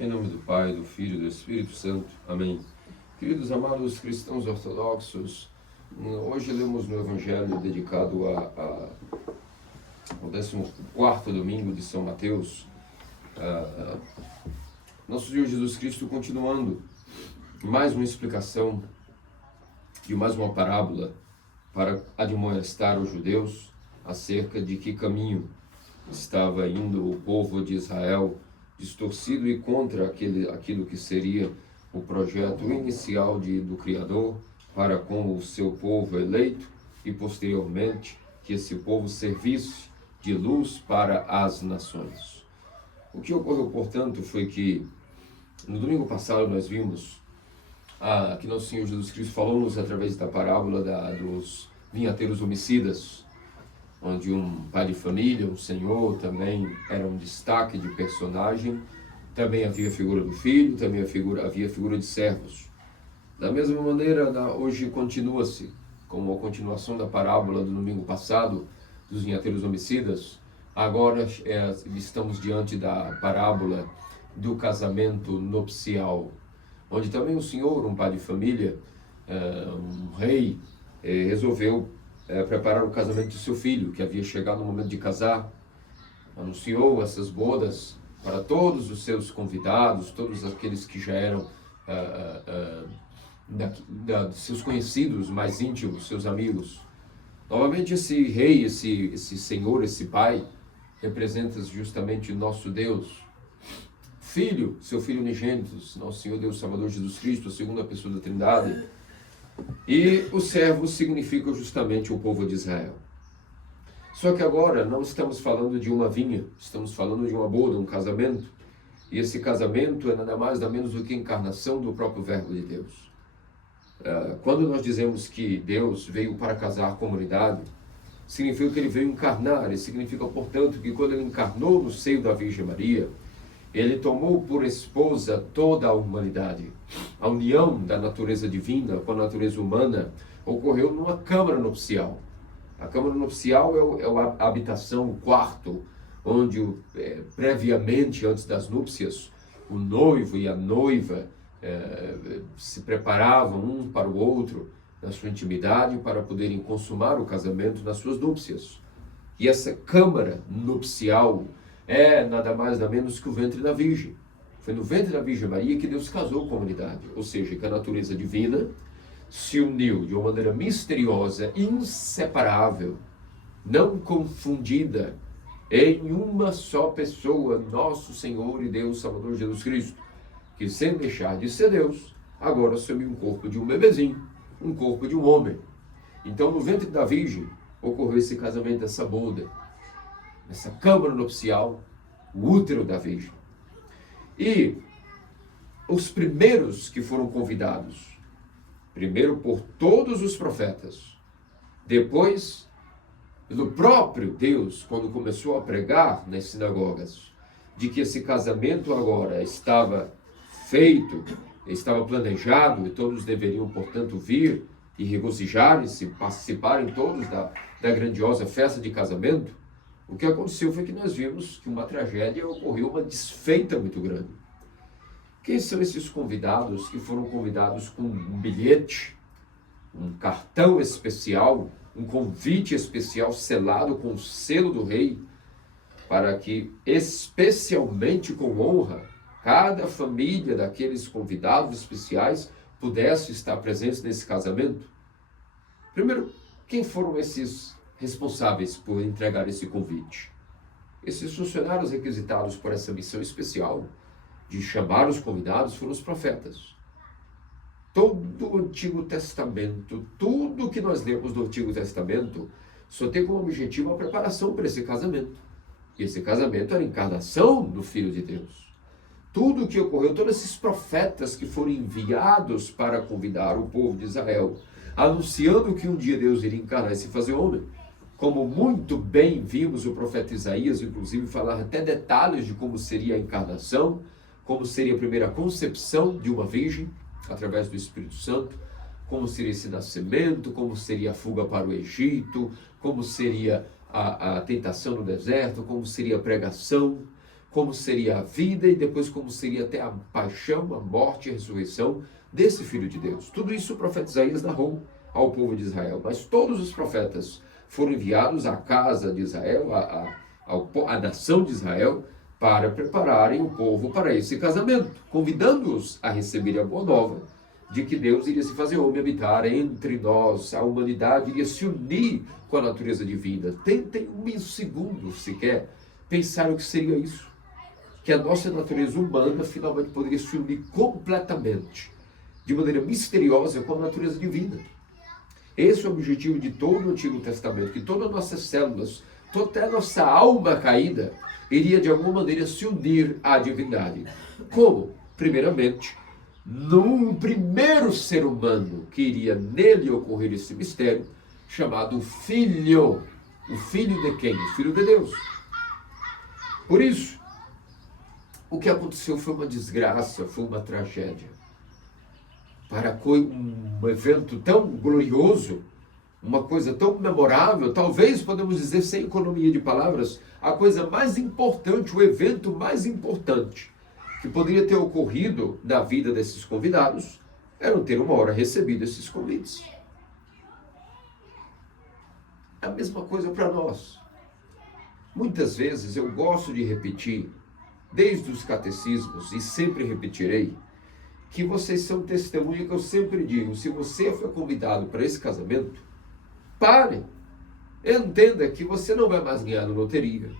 Em nome do Pai, do Filho e do Espírito Santo. Amém. Queridos amados cristãos ortodoxos, hoje lemos no Evangelho dedicado ao 14º domingo de São Mateus, nosso Senhor Jesus Cristo continuando mais uma explicação de mais uma parábola para admoestar os judeus acerca de que caminho estava indo o povo de Israel, distorcido e contra aquilo que seria o projeto inicial do Criador para com o seu povo eleito e posteriormente que esse povo servisse de luz para as nações. O que ocorreu, portanto, foi que no domingo passado nós vimos que nosso Senhor Jesus Cristo falou-nos através da parábola dos vinhateiros homicidas, onde um pai de família, um senhor, também era um destaque de personagem. Também havia a figura do filho, também havia a figura de servos. Da mesma maneira, hoje continua-se, como a continuação da parábola do domingo passado, dos vinhateiros homicidas. Agora estamos diante da parábola do casamento nupcial, onde também o senhor, um pai de família, um rei, resolveu preparar o casamento de seu filho, que havia chegado no momento de casar. Anunciou essas bodas para todos os seus convidados, todos aqueles que já eram seus conhecidos mais íntimos, seus amigos. Novamente, esse rei, esse senhor, esse pai, representa justamente o nosso Deus. Filho, seu Filho unigênito, nosso Senhor Deus Salvador Jesus Cristo, a segunda pessoa da Trindade. E o servo significa justamente o povo de Israel. Só que agora não estamos falando de uma vinha, estamos falando de uma boda, um casamento. E esse casamento é nada mais, nada menos do que a encarnação do próprio Verbo de Deus. Quando nós dizemos que Deus veio para casar com a humanidade, significa que ele veio encarnar, e significa, portanto, que quando ele encarnou no seio da Virgem Maria, ele tomou por esposa toda a humanidade. A união da natureza divina com a natureza humana ocorreu numa câmara nupcial. A câmara nupcial é a habitação, o quarto, onde previamente, antes das núpcias, o noivo e a noiva se preparavam um para o outro na sua intimidade para poderem consumar o casamento nas suas núpcias. E essa câmara nupcial é nada mais nada menos que o ventre da Virgem. Foi no ventre da Virgem Maria que Deus casou com a humanidade, ou seja, que a natureza divina se uniu de uma maneira misteriosa, inseparável, não confundida, em uma só pessoa, nosso Senhor e Deus Salvador Jesus Cristo, que sem deixar de ser Deus, agora assumiu um corpo de um bebezinho, um corpo de um homem. Então, no ventre da Virgem, ocorreu esse casamento, essa boda, essa câmara nupcial, o útero da Virgem. E os primeiros que foram convidados, primeiro por todos os profetas, depois pelo próprio Deus, quando começou a pregar nas sinagogas, de que esse casamento agora estava feito, estava planejado, e todos deveriam, portanto, vir e regozijarem-se, participarem todos da grandiosa festa de casamento. O que aconteceu foi que nós vimos que uma tragédia ocorreu, uma desfeita muito grande. Quem são esses convidados que foram convidados com um bilhete, um cartão especial, um convite especial selado com o selo do rei, para que, especialmente com honra, cada família daqueles convidados especiais pudesse estar presente nesse casamento? Primeiro, quem foram esses responsáveis por entregar esse convite? Esses funcionários requisitados por essa missão especial de chamar os convidados foram os profetas. Todo o Antigo Testamento, tudo que nós lemos do Antigo Testamento, só tem como objetivo a preparação para esse casamento. E esse casamento era a encarnação do Filho de Deus. Tudo o que ocorreu, todos esses profetas que foram enviados para convidar o povo de Israel, anunciando que um dia Deus iria encarnar e se fazer homem. Como muito bem vimos o profeta Isaías, inclusive, falar até detalhes de como seria a encarnação, como seria a primeira concepção de uma virgem, através do Espírito Santo, como seria esse nascimento, como seria a fuga para o Egito, como seria a tentação no deserto, como seria a pregação, como seria a vida e depois como seria até a paixão, a morte e a ressurreição desse Filho de Deus. Tudo isso o profeta Isaías narrou ao povo de Israel. Mas todos os profetas foram enviados à casa de Israel, à nação de Israel, para prepararem o povo para esse casamento, convidando-os a receberem a boa nova de que Deus iria se fazer homem, habitar entre nós, a humanidade iria se unir com a natureza divina. Tentem um segundo sequer pensar o que seria isso. Que a nossa natureza humana finalmente poderia se unir completamente, de maneira misteriosa, com a natureza divina. Esse é o objetivo de todo o Antigo Testamento, que todas as nossas células, toda a nossa alma caída, iria de alguma maneira se unir à divindade. Como? Primeiramente, num primeiro ser humano que iria nele ocorrer esse mistério, chamado Filho. O Filho de quem? O Filho de Deus. Por isso, o que aconteceu foi uma desgraça, foi uma tragédia. Para um evento tão glorioso, uma coisa tão memorável, talvez podemos dizer sem economia de palavras, a coisa mais importante, o evento mais importante que poderia ter ocorrido na vida desses convidados, era ter uma hora recebido esses convites. A mesma coisa para nós. Muitas vezes eu gosto de repetir, desde os catecismos, e sempre repetirei, que vocês são testemunha que eu sempre digo, se você foi convidado para esse casamento, pare, entenda que você não vai mais ganhar na loteria,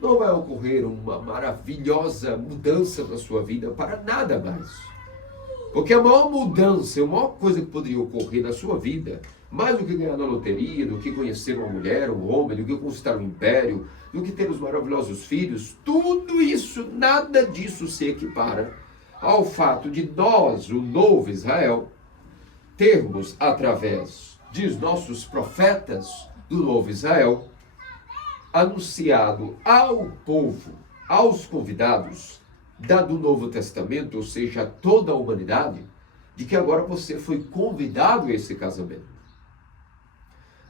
não vai ocorrer uma maravilhosa mudança na sua vida para nada mais. Porque a maior mudança, a maior coisa que poderia ocorrer na sua vida, mais do que ganhar na loteria, do que conhecer uma mulher, um homem, do que conquistar um império, do que ter os maravilhosos filhos, tudo isso, nada disso se equipara ao fato de nós, o novo Israel, termos, através de nossos profetas do novo Israel, anunciado ao povo, aos convidados do Novo Testamento, ou seja, a toda a humanidade, de que agora você foi convidado a esse casamento.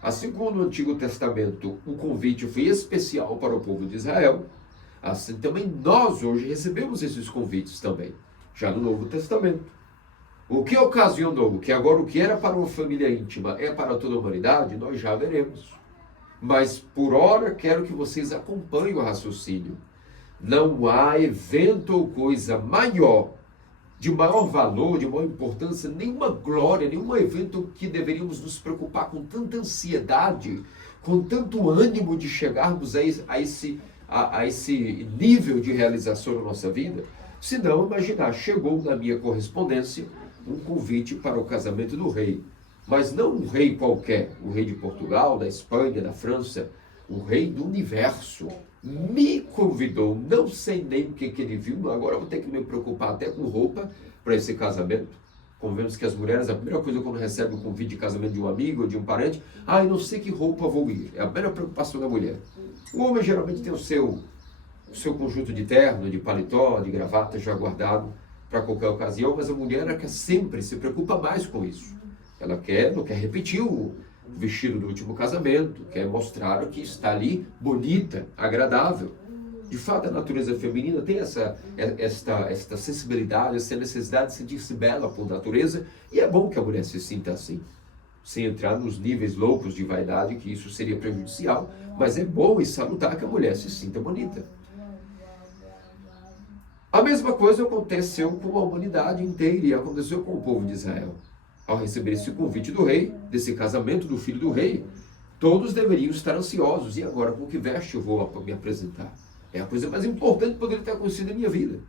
Assim como no Antigo Testamento o convite foi especial para o povo de Israel, assim também nós hoje recebemos esses convites também, já no Novo Testamento. O que ocasionou que agora o que era para uma família íntima é para toda a humanidade, nós já veremos. Mas por hora quero que vocês acompanhem o raciocínio. Não há evento ou coisa maior, de maior valor, de maior importância, nenhuma glória, nenhum evento que deveríamos nos preocupar com tanta ansiedade, com tanto ânimo de chegarmos a esse nível de realização na nossa vida, se não imaginar, chegou na minha correspondência um convite para o casamento do rei. Mas não um rei qualquer, o rei de Portugal, da Espanha, da França, o rei do universo. Me convidou, não sei nem o que ele viu, agora eu vou ter que me preocupar até com roupa para esse casamento. Convemos que as mulheres, a primeira coisa quando recebem o convite de casamento de um amigo ou de um parente, eu não sei que roupa vou ir. É a primeira preocupação da mulher. O homem geralmente tem o seu conjunto de terno, de paletó, de gravata já guardado para qualquer ocasião, mas a mulher é que sempre se preocupa mais com isso. Ela não quer repetir o vestido do último casamento, quer mostrar que está ali bonita, agradável. De fato, a natureza feminina tem esta sensibilidade, essa necessidade de sentir-se bela por natureza, e é bom que a mulher se sinta assim, sem entrar nos níveis loucos de vaidade, que isso seria prejudicial, mas é bom e salutar que a mulher se sinta bonita. A mesma coisa aconteceu com a humanidade inteira e aconteceu com o povo de Israel. Ao receber esse convite do rei, desse casamento do filho do rei, todos deveriam estar ansiosos. E agora, com que veste eu vou me apresentar? É a coisa mais importante que poderia ter acontecido na minha vida.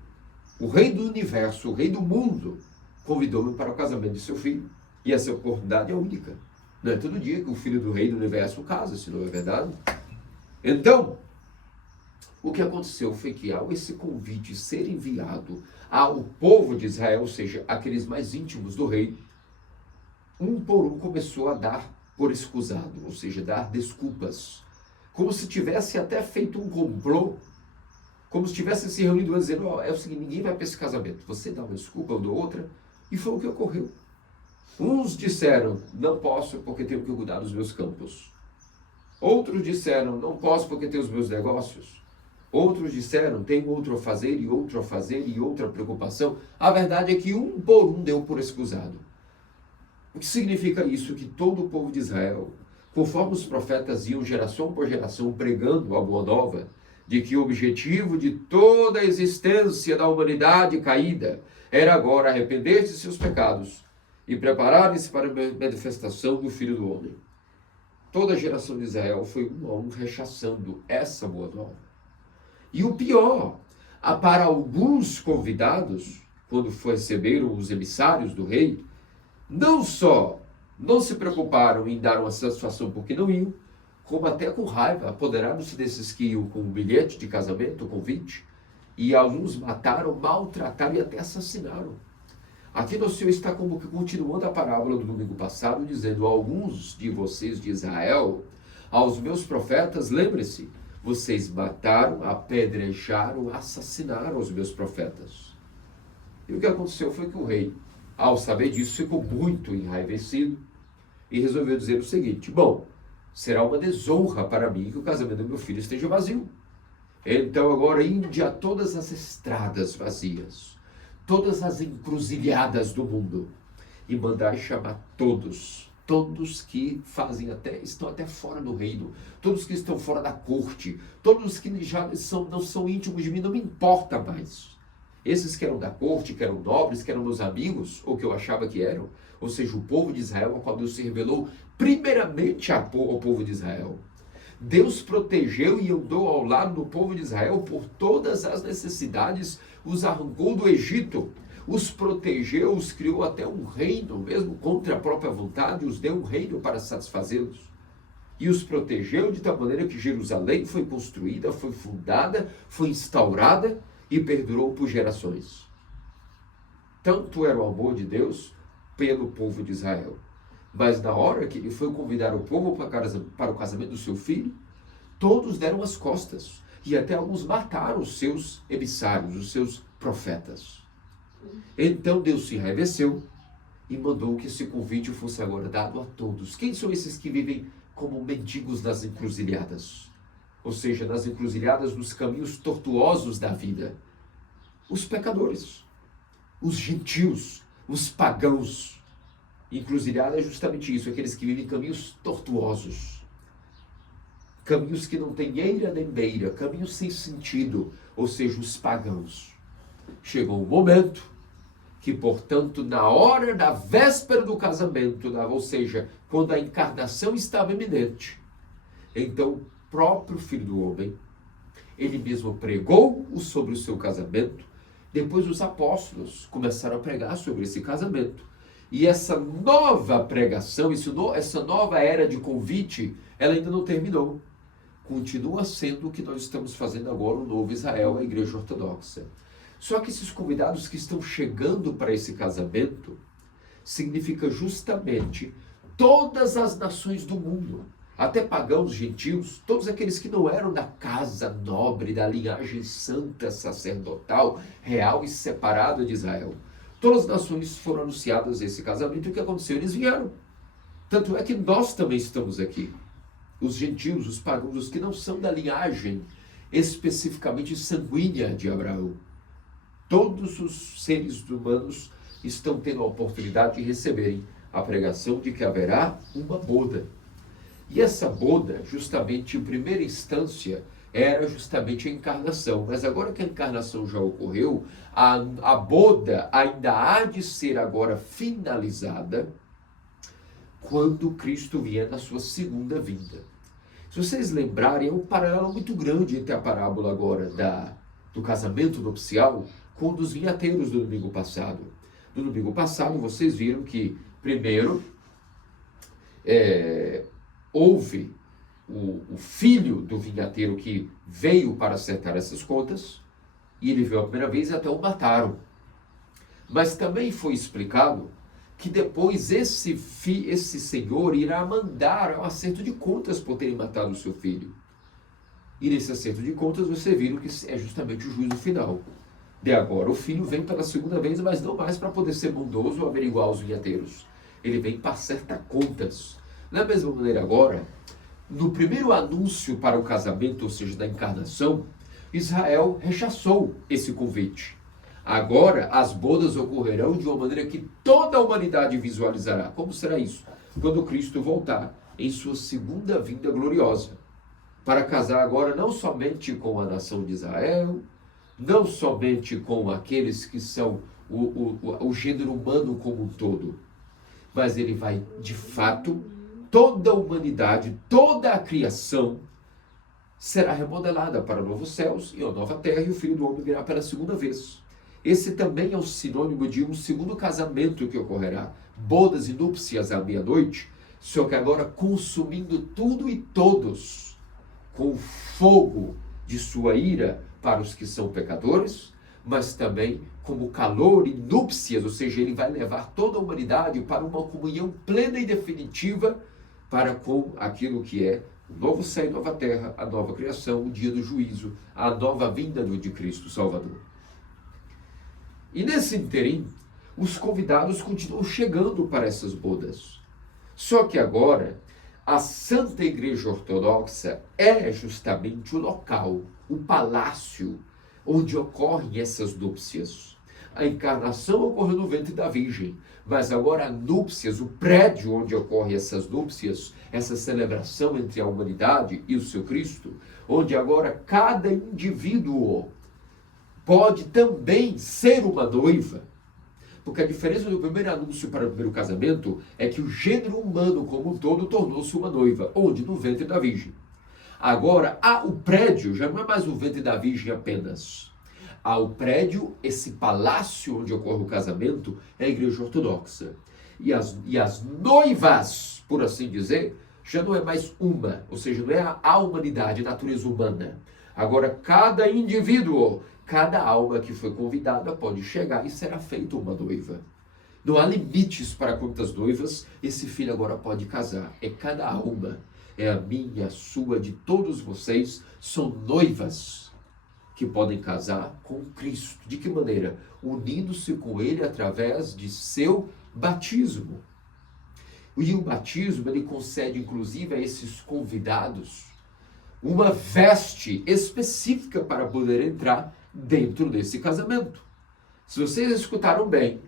O rei do universo, o rei do mundo, convidou-me para o casamento de seu filho. E essa oportunidade é única. Não é todo dia que o filho do rei do universo casa, se não é verdade? Então, o que aconteceu foi que ao esse convite ser enviado ao povo de Israel, ou seja, aqueles mais íntimos do rei, um por um começou a dar por escusado, ou seja, dar desculpas, como se tivesse até feito um complô, como se tivesse se reunido e dizendo, é o seguinte, ninguém vai para esse casamento, você dá uma desculpa, eu dou outra, e foi o que ocorreu. Uns disseram, não posso porque tenho que cuidar dos meus campos. Outros disseram, não posso porque tenho os meus negócios. Outros disseram, tem outro a fazer, e outro a fazer, e outra preocupação. A verdade é que um por um deu por escusado. O que significa isso? Que todo o povo de Israel, conforme os profetas iam geração por geração pregando a boa nova, de que o objetivo de toda a existência da humanidade caída era agora arrepender-se de seus pecados e prepararem-se para a manifestação do Filho do Homem. Toda a geração de Israel foi um a um rechaçando essa boa nova. E o pior, para alguns convidados, quando receberam os emissários do rei, não só não se preocuparam em dar uma satisfação porque não iam, como até com raiva, apoderaram-se desses que iam com um bilhete de casamento, convite, e alguns mataram, maltrataram e até assassinaram. Aqui o Senhor está como que continuando a parábola do domingo passado, dizendo: alguns de vocês de Israel, aos meus profetas, lembre-se, vocês mataram, apedrejaram, assassinaram os meus profetas. E o que aconteceu foi que o rei, ao saber disso, ficou muito enraivecido e resolveu dizer o seguinte: bom, será uma desonra para mim que o casamento do meu filho esteja vazio. Então agora ide a todas as estradas vazias, todas as encruzilhadas do mundo, e mandai chamar todos que estão até fora do reino, todos que estão fora da corte, todos que já não são íntimos de mim, não me importa mais. Esses que eram da corte, que eram nobres, que eram meus amigos, ou que eu achava que eram, ou seja, o povo de Israel, ao qual Deus se revelou primeiramente ao povo de Israel. Deus protegeu e andou ao lado do povo de Israel por todas as necessidades, os arrancou do Egito, os protegeu, os criou até um reino, mesmo contra a própria vontade, os deu um reino para satisfazê-los. E os protegeu de tal maneira que Jerusalém foi construída, foi fundada, foi instaurada e perdurou por gerações. Tanto era o amor de Deus pelo povo de Israel. Mas na hora que ele foi convidar o povo para o casamento do seu filho, todos deram as costas. E até alguns mataram os seus emissários, os seus profetas. Então Deus se enraiveceu e mandou que esse convite fosse agora dado a todos. Quem são esses que vivem como mendigos nas encruzilhadas? Ou seja, nas encruzilhadas, nos caminhos tortuosos da vida. Os pecadores, os gentios, os pagãos. Encruzilhada é justamente isso, aqueles que vivem caminhos tortuosos. Caminhos que não têm eira nem beira, caminhos sem sentido, ou seja, os pagãos. Chegou um momento que, portanto, na hora da véspera do casamento, ou seja, quando a encarnação estava iminente, então o próprio Filho do Homem, ele mesmo pregou sobre o seu casamento, depois os apóstolos começaram a pregar sobre esse casamento. E essa nova pregação, essa nova era de convite, ela ainda não terminou. Continua sendo o que nós estamos fazendo agora, o Novo Israel, a Igreja Ortodoxa. Só que esses convidados que estão chegando para esse casamento, significa justamente todas as nações do mundo, até pagãos, gentios, todos aqueles que não eram da casa nobre, da linhagem santa, sacerdotal, real e separada de Israel. Todas as nações foram anunciadas esse casamento, e o que aconteceu? Eles vieram. Tanto é que nós também estamos aqui. Os gentios, os pagãos, os que não são da linhagem especificamente sanguínea de Abraão. Todos os seres humanos estão tendo a oportunidade de receberem a pregação de que haverá uma boda. E essa boda, justamente em primeira instância, era justamente a encarnação. Mas agora que a encarnação já ocorreu, a boda ainda há de ser agora finalizada quando Cristo vier na sua segunda vinda. Se vocês lembrarem, é um paralelo muito grande entre a parábola agora do casamento nupcial com dos vinhateiros do domingo passado. No domingo passado, vocês viram que, primeiro, houve o filho do vinhateiro que veio para acertar essas contas, e ele veio a primeira vez e até o mataram. Mas também foi explicado que depois esse senhor irá mandar um acerto de contas por terem matado o seu filho. E nesse acerto de contas você viu que é justamente o juízo final. De agora o filho vem pela segunda vez, mas não mais para poder ser bondoso ou averiguar os vinhateiros. Ele vem para acertar contas. Da mesma maneira agora, no primeiro anúncio para o casamento, ou seja, da encarnação, Israel rechaçou esse convite. Agora, as bodas ocorrerão de uma maneira que toda a humanidade visualizará. Como será isso? Quando Cristo voltar em sua segunda vinda gloriosa, para casar agora não somente com a nação de Israel, não somente com aqueles que são o gênero humano como um todo, mas ele vai, de fato, toda a humanidade, toda a criação será remodelada para novos céus e a nova terra, e o Filho do Homem virá pela segunda vez. Esse também é o sinônimo de um segundo casamento que ocorrerá, bodas e núpcias à meia-noite, só que agora consumindo tudo e todos com o fogo de sua ira para os que são pecadores, mas também como calor e núpcias, ou seja, ele vai levar toda a humanidade para uma comunhão plena e definitiva para com aquilo que é o novo céu e nova terra, a nova criação, o dia do juízo, a nova vinda de Cristo Salvador. E nesse interim, os convidados continuam chegando para essas bodas. Só que agora, a Santa Igreja Ortodoxa é justamente o local, o palácio, onde ocorrem essas núpcias. A encarnação ocorreu no ventre da Virgem, mas agora a núpcias, o prédio onde ocorrem essas núpcias, essa celebração entre a humanidade e o seu Cristo, onde agora cada indivíduo pode também ser uma noiva. Porque a diferença do primeiro anúncio para o primeiro casamento é que o gênero humano como um todo tornou-se uma noiva, onde? No ventre da Virgem. Agora, o prédio já não é mais o ventre da Virgem apenas. O prédio, esse palácio onde ocorre o casamento, é a Igreja Ortodoxa. E as noivas, por assim dizer, já não é mais uma, ou seja, não é a humanidade, a natureza humana. Agora, cada indivíduo, cada alma que foi convidada pode chegar e será feita uma noiva. Não há limites para quantas noivas esse filho agora pode casar. É cada alma. É a minha, a sua, de todos vocês, são noivas que podem casar com Cristo. De que maneira? Unindo-se com Ele através de seu batismo. E o batismo, ele concede, inclusive, a esses convidados uma veste específica para poder entrar dentro desse casamento. Se vocês escutaram bem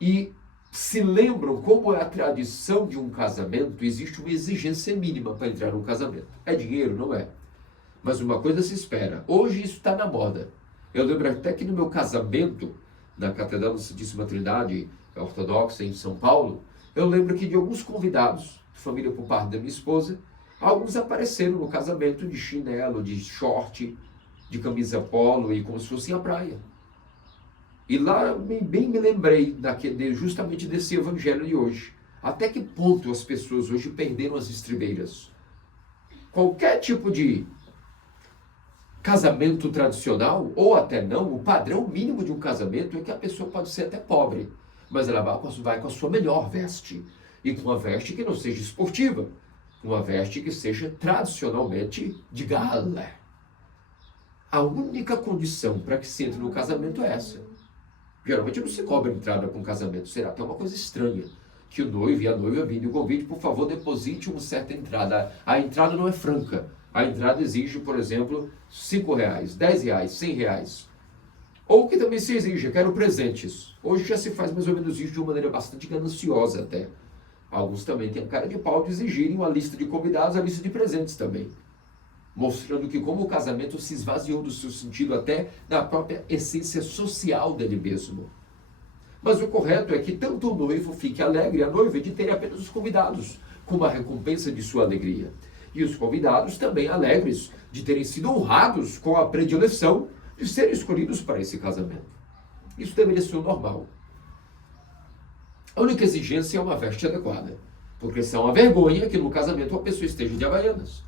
e se lembram como é a tradição de um casamento, existe uma exigência mínima para entrar num casamento. É dinheiro? Não é. Mas uma coisa se espera. Hoje isso está na moda. Eu lembro até que no meu casamento, na Catedral da Santíssima Trindade Ortodoxa em São Paulo, eu lembro que de alguns convidados, família por parte da minha esposa, alguns apareceram no casamento de chinelo, de short, de camisa polo e como se fosse a praia. E lá bem me lembrei justamente desse evangelho de hoje. Até que ponto as pessoas hoje perderam as estribeiras? Qualquer tipo de casamento tradicional, ou até não, o padrão mínimo de um casamento é que a pessoa pode ser até pobre, mas ela vai com a sua melhor veste. E com uma veste que não seja esportiva, uma veste que seja tradicionalmente de gala. A única condição para que se entre no casamento é essa. Geralmente não se cobra entrada com casamento, será até uma coisa estranha. Que o noivo e a noiva vêm o convite, por favor, deposite uma certa entrada. A entrada não é franca. A entrada exige, por exemplo, R$5, R$10, R$100. Ou que também se exige, quero presentes. Hoje já se faz mais ou menos isso de uma maneira bastante gananciosa até. Alguns também têm a cara de pau de exigirem uma lista de convidados, a lista de presentes também. Mostrando que como o casamento se esvaziou do seu sentido até da própria essência social dele mesmo. Mas o correto é que tanto o noivo fique alegre, a noiva, de ter apenas os convidados, como a recompensa de sua alegria. E os convidados também alegres de terem sido honrados com a predileção de serem escolhidos para esse casamento. Isso deveria ser o normal. A única exigência é uma veste adequada, porque isso é uma vergonha que no casamento uma pessoa esteja de havaianas,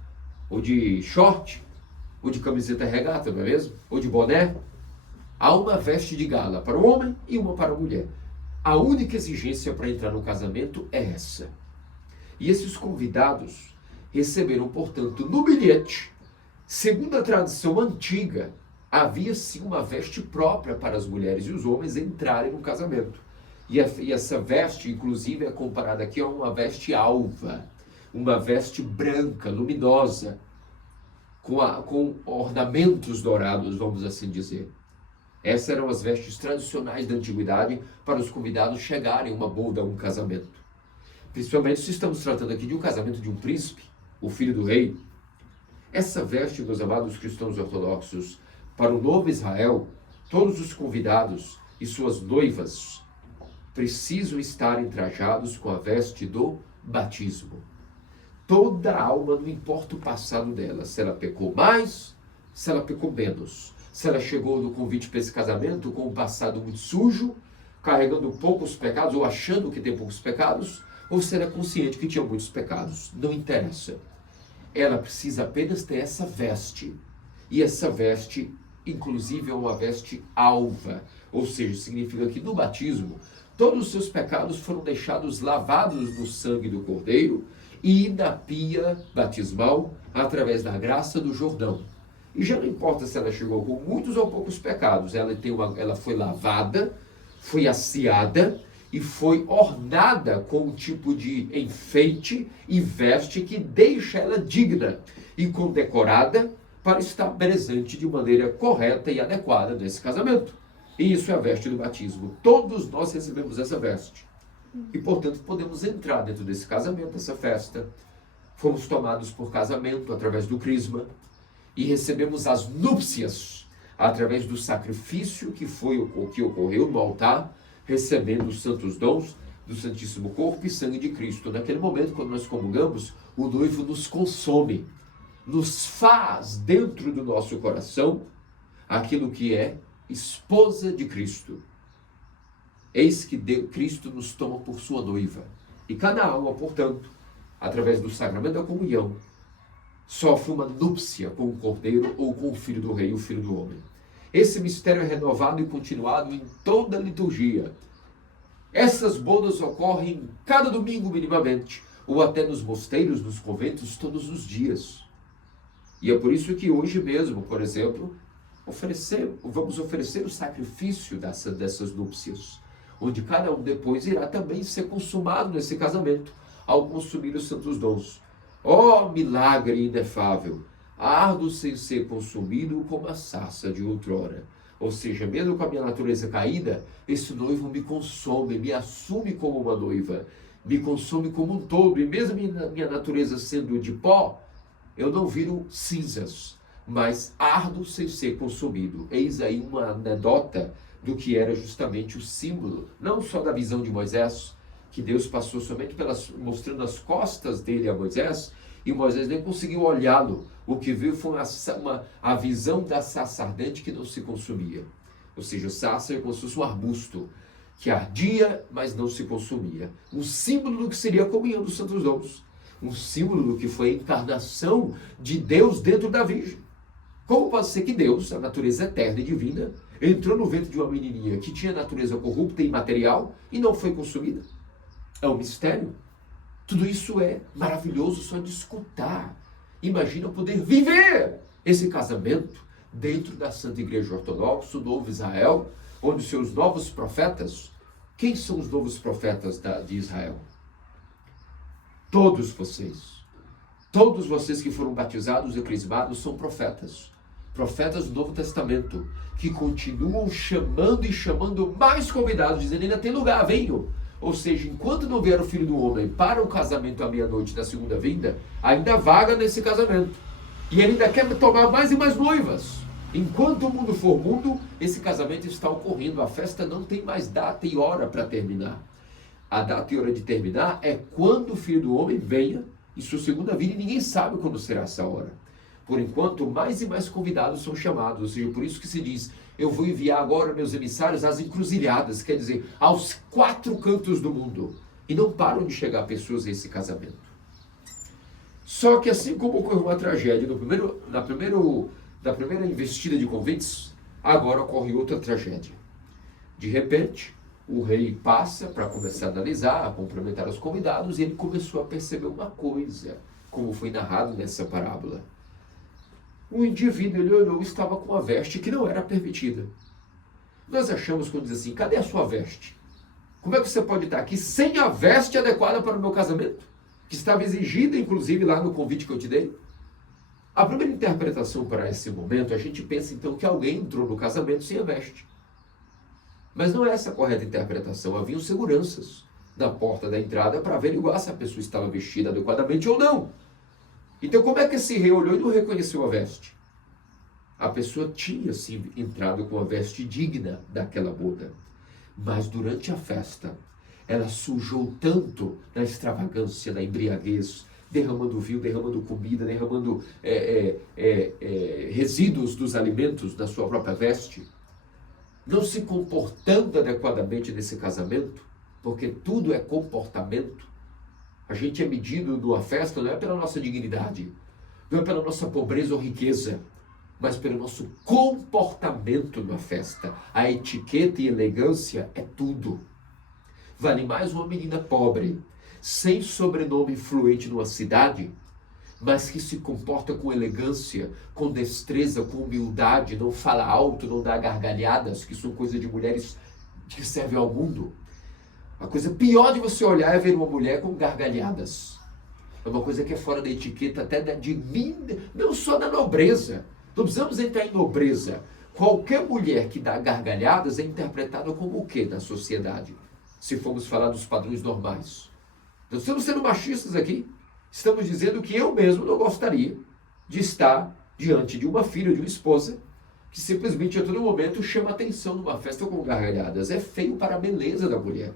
ou de short, ou de camiseta regata, não é mesmo? Ou de boné. Há uma veste de gala para o homem e uma para a mulher. A única exigência para entrar no casamento é essa. E esses convidados receberam, portanto, no bilhete, segundo a tradição antiga, havia sim uma veste própria para as mulheres e os homens entrarem no casamento. E essa veste, inclusive, é comparada aqui a uma veste alva, uma veste branca, luminosa, com ornamentos dourados, vamos assim dizer. Essas eram as vestes tradicionais da antiguidade para os convidados chegarem a uma boda, a um casamento. Principalmente se estamos tratando aqui de um casamento de um príncipe, o filho do rei. Essa veste, meus amados cristãos ortodoxos, para o novo Israel, todos os convidados e suas noivas precisam estar entrajados com a veste do batismo. Toda alma, não importa o passado dela, se ela pecou mais, se ela pecou menos, se ela chegou no convite para esse casamento com um passado muito sujo, carregando poucos pecados ou achando que tem poucos pecados, ou se ela é consciente que tinha muitos pecados, não interessa. Ela precisa apenas ter essa veste, e essa veste, inclusive, é uma veste alva, ou seja, significa que no batismo, todos os seus pecados foram deixados lavados no sangue do Cordeiro e na pia batismal através da graça do Jordão. E já não importa se ela chegou com muitos ou poucos pecados, ela foi lavada, foi asseada e foi ornada com um tipo de enfeite e veste que deixa ela digna e condecorada para estar presente de maneira correta e adequada nesse casamento. E isso é a veste do batismo. Todos nós recebemos essa veste. E, portanto, podemos entrar dentro desse casamento, essa festa. Fomos tomados por casamento através do crisma e recebemos as núpcias através do sacrifício que ocorreu no altar, recebendo os santos dons do Santíssimo Corpo e Sangue de Cristo. Naquele momento, quando nós comungamos, o noivo nos consome, nos faz dentro do nosso coração aquilo que é esposa de Cristo. Eis que Cristo nos toma por sua noiva. E cada alma, portanto, através do sacramento da comunhão, sofre uma núpcia com o Cordeiro ou com o Filho do Rei, o Filho do Homem. Esse mistério é renovado e continuado em toda a liturgia. Essas bodas ocorrem cada domingo minimamente, ou até nos mosteiros, nos conventos, todos os dias. E é por isso que hoje mesmo, por exemplo, vamos oferecer o sacrifício dessas núpcias, onde cada um depois irá também ser consumado nesse casamento, ao consumir os santos dons. Ó milagre inefável, ardo sem ser consumido como a sarça de outrora. Ou seja, mesmo com a minha natureza caída, esse noivo me consome, me assume como uma noiva, me consome como um todo, e mesmo minha natureza sendo de pó, eu não viro cinzas, mas ardo sem ser consumido. Eis aí uma anedota do que era justamente o símbolo, não só da visão de Moisés, que Deus passou somente mostrando as costas dele a Moisés, e Moisés nem conseguiu olhá-lo. O que viu foi a visão da sarça ardente que não se consumia. Ou seja, sarça é como se fosse um arbusto, que ardia, mas não se consumia. Um símbolo do que seria a comunhão dos santos dons. Um símbolo do que foi a encarnação de Deus dentro da Virgem. Como pode ser que Deus, a natureza eterna e divina, entrou no ventre de uma menininha que tinha natureza corrupta e imaterial e não foi consumida? É um mistério. Tudo isso é maravilhoso só de escutar. Imagina poder viver esse casamento dentro da Santa Igreja Ortodoxa, o Novo Israel, onde seus novos profetas, quem são os novos profetas de Israel? Todos vocês que foram batizados e crismados são profetas. Profetas do Novo Testamento, que continuam chamando e chamando mais convidados, dizendo, ainda tem lugar, venham. Ou seja, enquanto não vier o Filho do Homem para o casamento à meia-noite da segunda vinda, ainda vaga nesse casamento. E ele ainda quer tomar mais e mais noivas. Enquanto o mundo for mundo, esse casamento está ocorrendo. A festa não tem mais data e hora para terminar. A data e hora de terminar é quando o Filho do Homem venha em sua segunda vinda, e ninguém sabe quando será essa hora. Por enquanto, mais e mais convidados são chamados. Ou seja, por isso que se diz, eu vou enviar agora meus emissários às encruzilhadas, quer dizer, aos 4 cantos do mundo. E não param de chegar pessoas a esse casamento. Só que assim como ocorreu uma tragédia na primeira investida de convites, agora ocorre outra tragédia. De repente, o rei passa para começar a analisar, a cumprimentar os convidados, e ele começou a perceber uma coisa, como foi narrado nessa parábola. O indivíduo, ele olhou, estava com uma veste que não era permitida. Nós achamos, quando diz assim, cadê a sua veste? Como é que você pode estar aqui sem a veste adequada para o meu casamento? Que estava exigida, inclusive, lá no convite que eu te dei. A primeira interpretação para esse momento, a gente pensa então que alguém entrou no casamento sem a veste. Mas não é essa a correta interpretação. Haviam seguranças na porta da entrada para averiguar se a pessoa estava vestida adequadamente ou não. Então como é que esse rei olhou e não reconheceu a veste? A pessoa tinha sim entrado com a veste digna daquela boda. Mas durante a festa, ela sujou tanto na extravagância, na embriaguez, derramando vinho, derramando comida, derramando resíduos dos alimentos da sua própria veste, não se comportando adequadamente nesse casamento, porque tudo é comportamento. A gente é medido numa festa não é pela nossa dignidade, não é pela nossa pobreza ou riqueza, mas pelo nosso comportamento na festa. A etiqueta e elegância é tudo. Vale mais uma menina pobre, sem sobrenome influente numa cidade, mas que se comporta com elegância, com destreza, com humildade, não fala alto, não dá gargalhadas, que são coisas de mulheres que servem ao mundo. A coisa pior de você olhar é ver uma mulher com gargalhadas. É uma coisa que é fora da etiqueta, até de mim, não só da nobreza. Não precisamos entrar em nobreza. Qualquer mulher que dá gargalhadas é interpretada como o quê na sociedade? Se formos falar dos padrões normais. Nós estamos sendo machistas aqui. Estamos dizendo que eu mesmo não gostaria de estar diante de uma filha, de uma esposa, que simplesmente a todo momento chama atenção numa festa com gargalhadas. É feio para a beleza da mulher.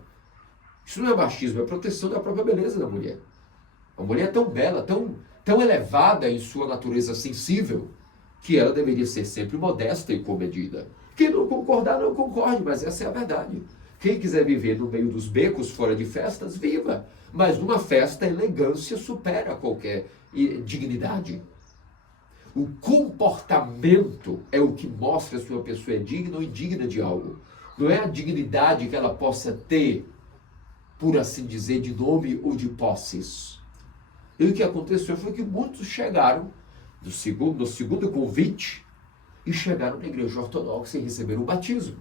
Isso não é machismo, é proteção da própria beleza da mulher. A mulher é tão bela, tão elevada em sua natureza sensível, que ela deveria ser sempre modesta e comedida. Quem não concordar, não concorde, mas essa é a verdade. Quem quiser viver no meio dos becos, fora de festas, viva. Mas numa festa, a elegância supera qualquer dignidade. O comportamento é o que mostra se uma pessoa é digna ou indigna de algo. Não é a dignidade que ela possa ter, por assim dizer, de nome ou de posses. E o que aconteceu foi que muitos chegaram no segundo convite e chegaram na igreja ortodoxa e receberam o batismo.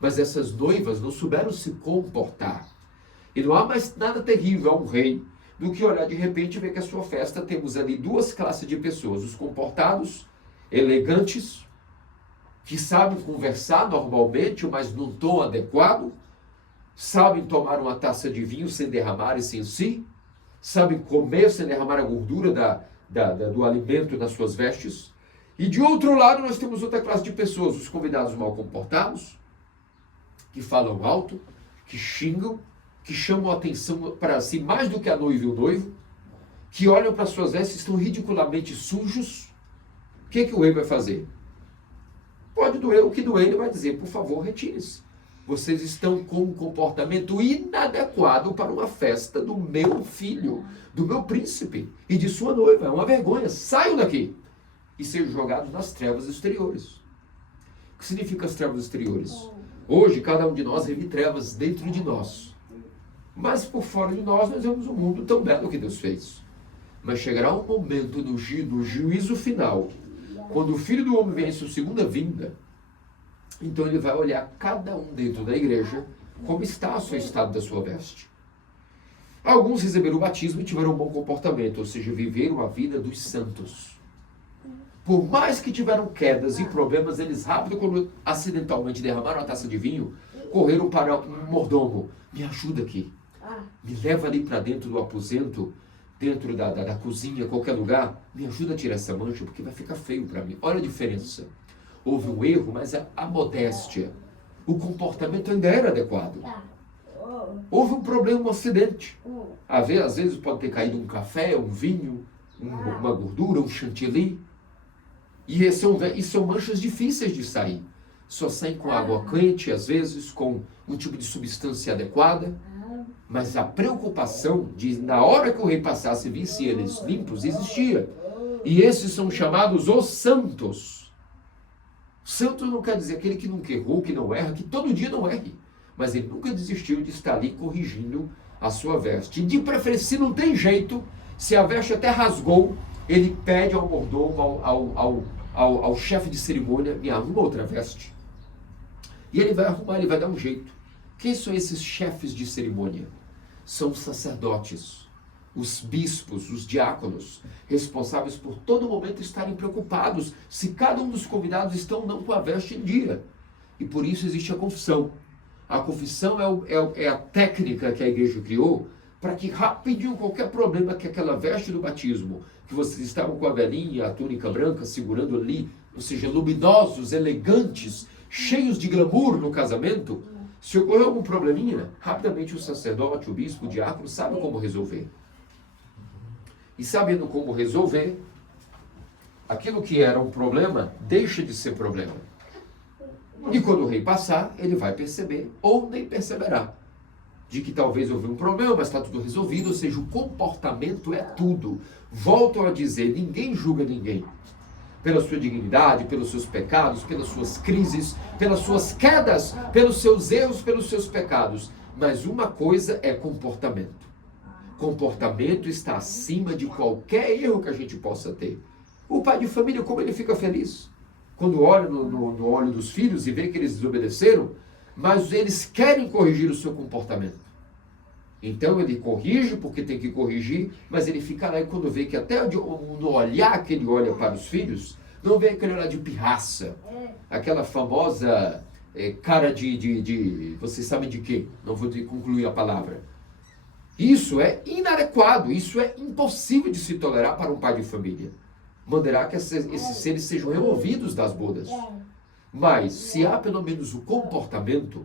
Mas essas noivas não souberam se comportar. E não há mais nada terrível a um rei do que olhar de repente e ver que a sua festa temos ali duas classes de pessoas. Os comportados, elegantes, que sabem conversar normalmente, mas num tom adequado, sabem tomar uma taça de vinho sem derramar isso em si, sabem comer sem derramar a gordura do alimento nas suas vestes. E de outro lado nós temos outra classe de pessoas, os convidados mal comportados, que falam alto, que xingam, que chamam a atenção para si mais do que a noiva e o noivo, que olham para suas vestes e estão ridiculamente sujos. O que o rei vai fazer? Pode doer, o que doer ele vai dizer, por favor, retire-se. Vocês estão com um comportamento inadequado para uma festa do meu filho, do meu príncipe e de sua noiva. É uma vergonha. Saiam daqui e sejam jogados nas trevas exteriores. O que significa as trevas exteriores? Hoje, cada um de nós vive trevas dentro de nós. Mas por fora de nós vemos um mundo tão belo que Deus fez. Mas chegará um momento no juízo final, quando o Filho do Homem vem em sua segunda vinda, então ele vai olhar cada um dentro da igreja, como está o seu estado da sua veste. Alguns receberam o batismo e tiveram um bom comportamento, ou seja, viveram a vida dos santos. Por mais que tiveram quedas e problemas, eles rápido, quando acidentalmente derramaram a taça de vinho, correram para um mordomo. Me ajuda aqui. Me leva ali para dentro do aposento, dentro da cozinha, qualquer lugar. Me ajuda a tirar essa mancha, porque vai ficar feio para mim. Olha a diferença. Houve um erro, mas a modéstia, o comportamento ainda era adequado. Houve um problema, um acidente. Às vezes pode ter caído um café, um vinho, uma gordura, um chantilly. E são manchas difíceis de sair. Só saem com água quente, às vezes, com um tipo de substância adequada. Mas a preocupação de, na hora que o rei passasse, visse eles limpos, existia. E esses são chamados os santos. Santo não quer dizer aquele que nunca errou, que não erra, que todo dia não erre. Mas ele nunca desistiu de estar ali corrigindo a sua veste. E de preferência, se não tem jeito, se a veste até rasgou, ele pede ao mordomo, ao chefe de cerimônia, me arruma outra veste. E ele vai arrumar, ele vai dar um jeito. Quem são esses chefes de cerimônia? São os sacerdotes, os bispos, os diáconos, responsáveis por todo momento estarem preocupados se cada um dos convidados estão ou não com a veste em dia. E por isso existe a confissão. A confissão é a técnica que a igreja criou para que rapidinho, qualquer problema que aquela veste do batismo, que vocês estavam com a velhinha, a túnica branca, segurando ali, ou seja, luminosos, elegantes, cheios de glamour no casamento, se ocorrer algum probleminha, rapidamente o sacerdote, o bispo, o diácono sabe como resolver. E sabendo como resolver, aquilo que era um problema deixa de ser problema. E quando o rei passar, ele vai perceber, ou nem perceberá, de que talvez houve um problema, mas está tudo resolvido, ou seja, o comportamento é tudo. Volto a dizer, ninguém julga ninguém. Pela sua dignidade, pelos seus pecados, pelas suas crises, pelas suas quedas, pelos seus erros, pelos seus pecados. Mas uma coisa é comportamento. Comportamento está acima de qualquer erro que a gente possa ter. O pai de família, como ele fica feliz? Quando olha no olho dos filhos e vê que eles desobedeceram, mas eles querem corrigir o seu comportamento. Então ele corrige porque tem que corrigir, mas ele fica lá e quando vê que até no olhar que ele olha para os filhos, não vê aquele olhar de pirraça, aquela famosa cara de vocês sabem de quê? Não vou concluir a palavra. Isso é inadequado, isso é impossível de se tolerar para um pai de família. Mandará que esses seres sejam removidos das bodas. Mas se há pelo menos o comportamento,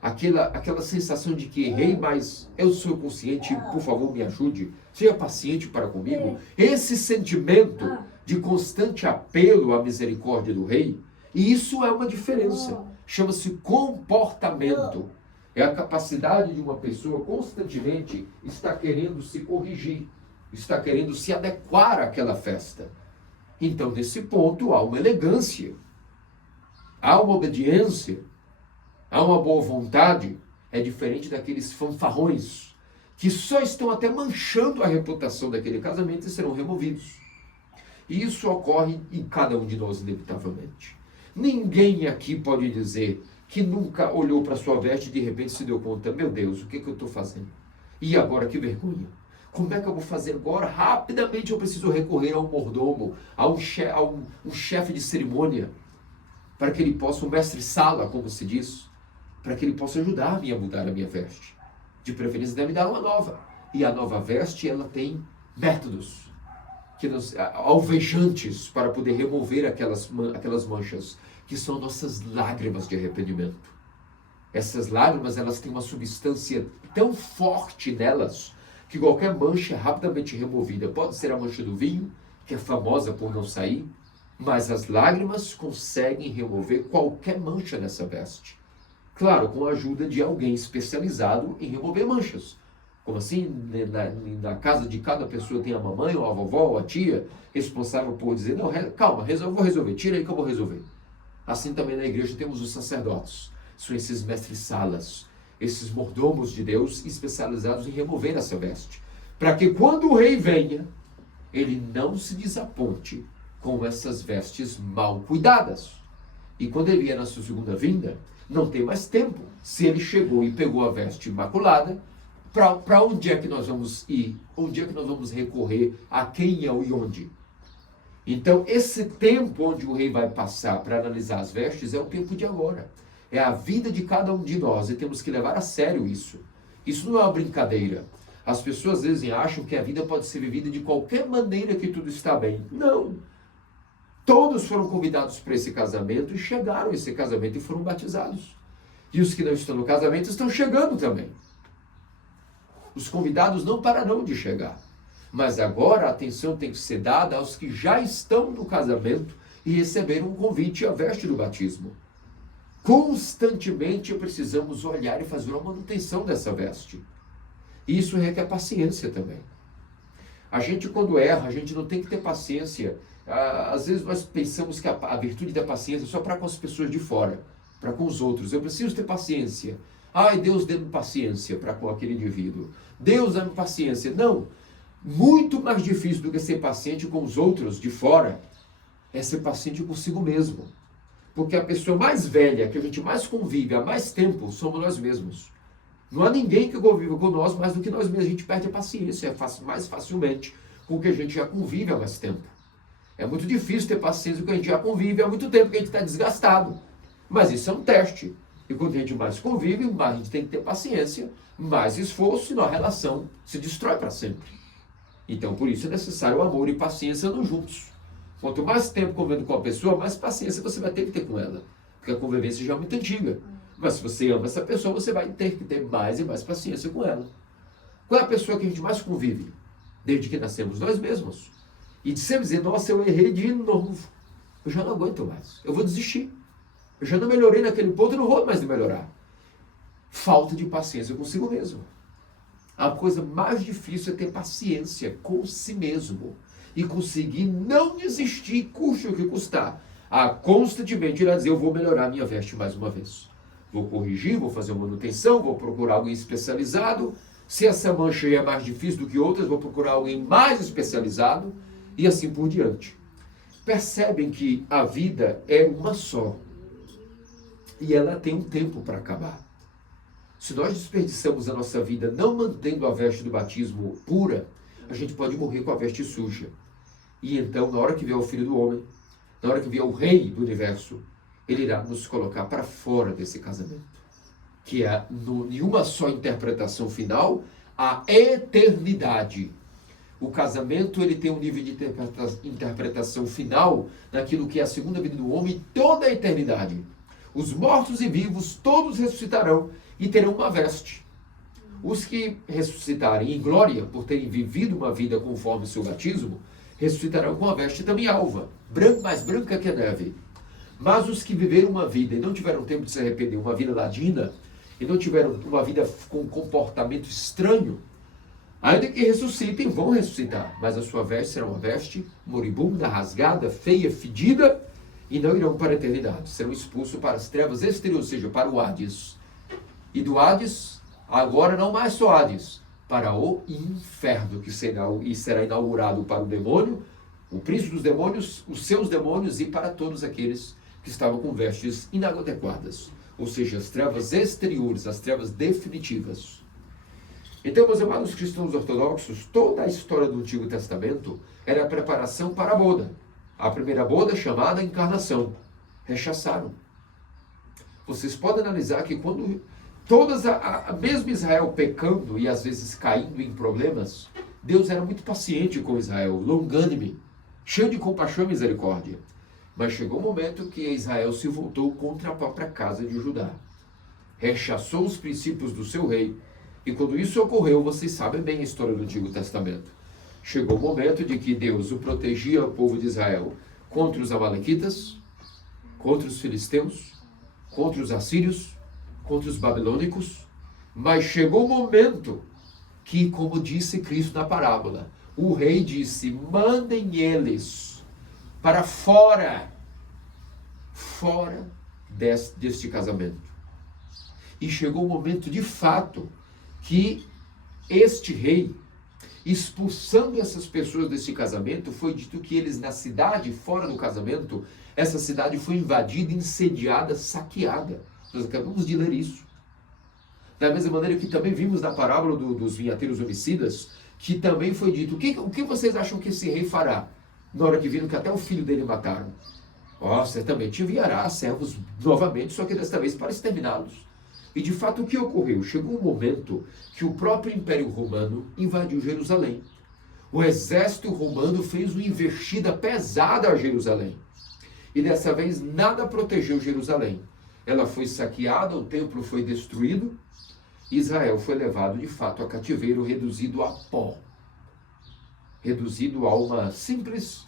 aquela sensação de que errei, mas eu sou consciente, por favor me ajude, seja paciente para comigo, esse sentimento de constante apelo à misericórdia do rei, e isso é uma diferença, chama-se comportamento. É a capacidade de uma pessoa constantemente estar querendo se corrigir, está querendo se adequar àquela festa. Então, nesse ponto, há uma elegância, há uma obediência, há uma boa vontade. É diferente daqueles fanfarrões que só estão até manchando a reputação daquele casamento e serão removidos. E isso ocorre em cada um de nós, inevitavelmente. Ninguém aqui pode dizer que nunca olhou para sua veste e de repente se deu conta, meu Deus, o que eu estou fazendo? E agora, que vergonha. Como é que eu vou fazer agora? Rapidamente eu preciso recorrer a um mordomo, a um chefe de cerimônia, para que ele possa, um mestre-sala, como se diz, para que ele possa ajudar-me a mudar a minha veste. De preferência deve me dar uma nova. E a nova veste, ela tem métodos alvejantes para poder remover aquelas manchas, que são nossas lágrimas de arrependimento. Essas lágrimas, elas têm uma substância tão forte nelas, que qualquer mancha é rapidamente removida. Pode ser a mancha do vinho, que é famosa por não sair, mas as lágrimas conseguem remover qualquer mancha nessa veste. Claro, com a ajuda de alguém especializado em remover manchas. Como assim? Na casa de cada pessoa tem a mamãe, ou a vovó, ou a tia, responsável por dizer, não, calma, eu vou resolver, tira aí que eu vou resolver. Assim também na igreja temos os sacerdotes. São esses mestres-salas, esses mordomos de Deus especializados em remover essa veste. Para que quando o rei venha, ele não se desaponte com essas vestes mal cuidadas. E quando ele vier na sua segunda vinda, não tem mais tempo. Se ele chegou e pegou a veste imaculada, para onde é que nós vamos ir? Onde é que nós vamos recorrer? A quem e onde? Então, esse tempo onde o rei vai passar para analisar as vestes é o tempo de agora. É a vida de cada um de nós e temos que levar a sério isso. Isso não é uma brincadeira. As pessoas às vezes acham que a vida pode ser vivida de qualquer maneira que tudo está bem. Não. Todos foram convidados para esse casamento e chegaram a esse casamento e foram batizados. E os que não estão no casamento estão chegando também. Os convidados não pararão de chegar. Mas agora a atenção tem que ser dada aos que já estão no casamento e receberam um convite à veste do batismo. Constantemente precisamos olhar e fazer uma manutenção dessa veste. E isso requer paciência também. A gente, quando erra, a gente não tem que ter paciência. Às vezes nós pensamos que a virtude da paciência é só para com as pessoas de fora, para com os outros. Eu preciso ter paciência. Ai, Deus dê-me paciência para com aquele indivíduo. Deus dê-me paciência. Não. Muito mais difícil do que ser paciente com os outros de fora é ser paciente consigo mesmo. Porque a pessoa mais velha, que a gente mais convive há mais tempo, somos nós mesmos. Não há ninguém que conviva com nós mais do que nós mesmos. A gente perde a paciência mais facilmente com o que a gente já convive há mais tempo. É muito difícil ter paciência com o que a gente já convive há muito tempo, que a gente está desgastado. Mas isso é um teste. E quando a gente mais convive, mais a gente tem que ter paciência, mais esforço, senão a relação se destrói para sempre. Então, por isso é necessário o amor e paciência andam juntos. Quanto mais tempo convivendo com a pessoa, mais paciência você vai ter que ter com ela. Porque a convivência já é muito antiga. Mas se você ama essa pessoa, você vai ter que ter mais e mais paciência com ela. Qual é a pessoa que a gente mais convive? Desde que nascemos nós mesmos. E de sempre dizer, nossa, eu errei de novo. Eu já não aguento mais. Eu vou desistir. Eu já não melhorei naquele ponto, eu não vou mais melhorar. Falta de paciência consigo mesmo. A coisa mais difícil é ter paciência com si mesmo. E conseguir não desistir, custe o que custar. A constantemente irá dizer, eu vou melhorar a minha veste mais uma vez. Vou corrigir, vou fazer uma manutenção, vou procurar alguém especializado. Se essa mancha é mais difícil do que outras, vou procurar alguém mais especializado. E assim por diante. Percebem que a vida é uma só. E ela tem um tempo para acabar. Se nós desperdiçamos a nossa vida não mantendo a veste do batismo pura, a gente pode morrer com a veste suja. E então, na hora que vier o Filho do Homem, na hora que vier o Rei do Universo, ele irá nos colocar para fora desse casamento. Que é, em uma só interpretação final, a eternidade. O casamento ele tem um nível de interpretação final naquilo que é a segunda vida do homem toda a eternidade. Os mortos e vivos todos ressuscitarão e terão uma veste. Os que ressuscitarem em glória por terem vivido uma vida conforme o seu batismo, ressuscitarão com a veste também alva, mais branca que a neve. Mas os que viveram uma vida e não tiveram tempo de se arrepender, uma vida ladina, e não tiveram uma vida com comportamento estranho, ainda que ressuscitem, vão ressuscitar, mas a sua veste será uma veste moribunda, rasgada, feia, fedida, e não irão para a eternidade. Serão expulsos para as trevas exteriores, ou seja, para o Hades. E do Hades, agora não mais só Hades, para o inferno, que será inaugurado para o demônio, o príncipe dos demônios, os seus demônios, e para todos aqueles que estavam com vestes inadequadas. Ou seja, as trevas exteriores, as trevas definitivas. Então, meus amados cristãos ortodoxos, toda a história do Antigo Testamento era a preparação para a boda. A primeira boda chamada encarnação. Rechaçaram. Vocês podem analisar que quando mesmo Israel pecando e às vezes caindo em problemas, Deus era muito paciente com Israel, longânime, cheio de compaixão e misericórdia. Mas chegou o momento que Israel se voltou contra a própria casa de Judá. Rechaçou os princípios do seu rei. E quando isso ocorreu, vocês sabem bem a história do Antigo Testamento. Chegou o momento de que Deus o protegia, o povo de Israel, contra os amalequitas, contra os filisteus, contra os assírios, contra os babilônicos. Mas chegou o momento que, como disse Cristo na parábola, o rei disse, mandem eles para fora deste casamento. E chegou o momento, de fato, que este rei, expulsando essas pessoas desse casamento, foi dito que eles na cidade, fora do casamento, essa cidade foi invadida, incendiada, saqueada. Nós acabamos de ler isso. Da mesma maneira que também vimos na parábola dos vinhateiros homicidas, que também foi dito, o que vocês acham que esse rei fará? Na hora que viram que até o filho dele mataram. Certamente enviará servos novamente, só que desta vez para exterminá-los. E de fato o que ocorreu? Chegou um momento que o próprio Império Romano invadiu Jerusalém. O exército romano fez uma investida pesada a Jerusalém. E dessa vez nada protegeu Jerusalém. Ela foi saqueada, o templo foi destruído. Israel foi levado de fato a cativeiro, reduzido a pó. Reduzido a uma simples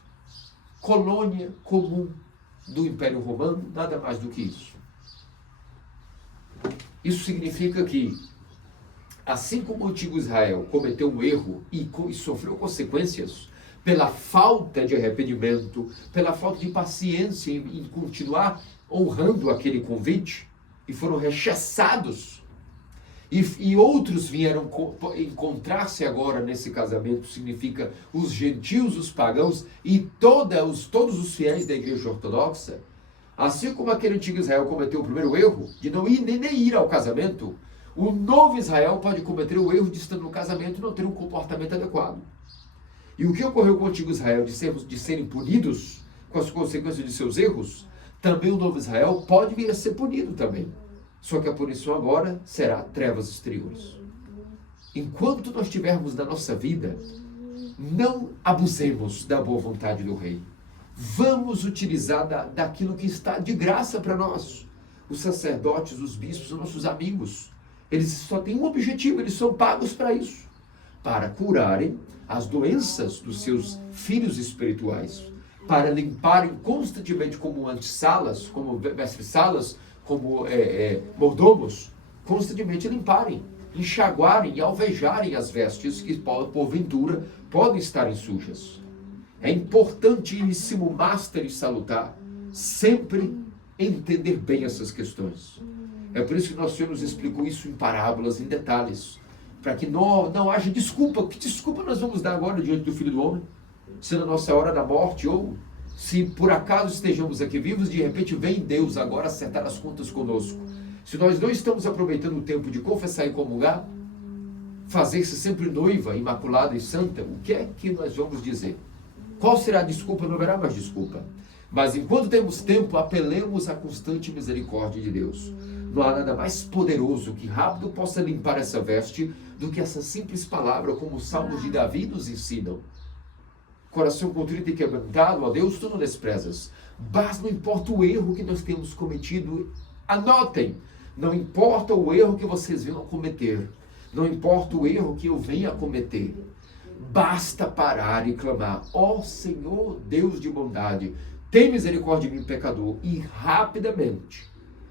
colônia comum do Império Romano, nada mais do que isso. Isso significa que, assim como o antigo Israel cometeu um erro e sofreu consequências pela falta de arrependimento, pela falta de paciência em continuar honrando aquele convite, e foram rechaçados, e outros vieram encontrar-se agora nesse casamento, significa os gentios, os pagãos e todos os fiéis da igreja ortodoxa. Assim como aquele antigo Israel cometeu o primeiro erro, de não ir nem ir ao casamento, O novo Israel pode cometer o erro de, estando no casamento, e não ter um comportamento adequado. E o que ocorreu com o antigo Israel de serem punidos com as consequências de seus erros, também o novo Israel pode vir a ser punido também. Só que a punição agora será trevas exteriores. Enquanto nós tivermos na nossa vida, não abusemos da boa vontade do rei. Vamos utilizar daquilo que está de graça para nós. Os sacerdotes, os bispos, são nossos amigos. Eles só têm um objetivo, eles são pagos para isso. Para curarem as doenças dos seus filhos espirituais. Para limparem constantemente como antessalas, como mestres-salas, como mordomos, constantemente limparem, enxaguarem e alvejarem as vestes que porventura podem estar sujas. É importantíssimo, master e salutar, sempre entender bem essas questões. É por isso que nosso Senhor nos explicou isso em parábolas, em detalhes, para que não haja desculpa. Que desculpa nós vamos dar agora diante do Filho do Homem? Se na nossa hora da morte, ou se por acaso estejamos aqui vivos, de repente vem Deus agora acertar as contas conosco. Se nós não estamos aproveitando o tempo de confessar e comungar, fazer-se sempre noiva, imaculada e santa, o que é que nós vamos dizer? Qual será a desculpa? Não haverá mais desculpa. Mas enquanto temos tempo, apelemos à constante misericórdia de Deus. Não há nada mais poderoso que rápido possa limpar essa veste do que essa simples palavra, como os salmos de Davi nos ensinam. Coração contrito e quebrantado, ó Deus, tu não desprezas. Mas não importa o erro que nós temos cometido, anotem, não importa o erro que vocês venham a cometer, não importa o erro que eu venha a cometer, basta parar e clamar, ó Senhor Deus de bondade, tem misericórdia de mim, pecador, e rapidamente,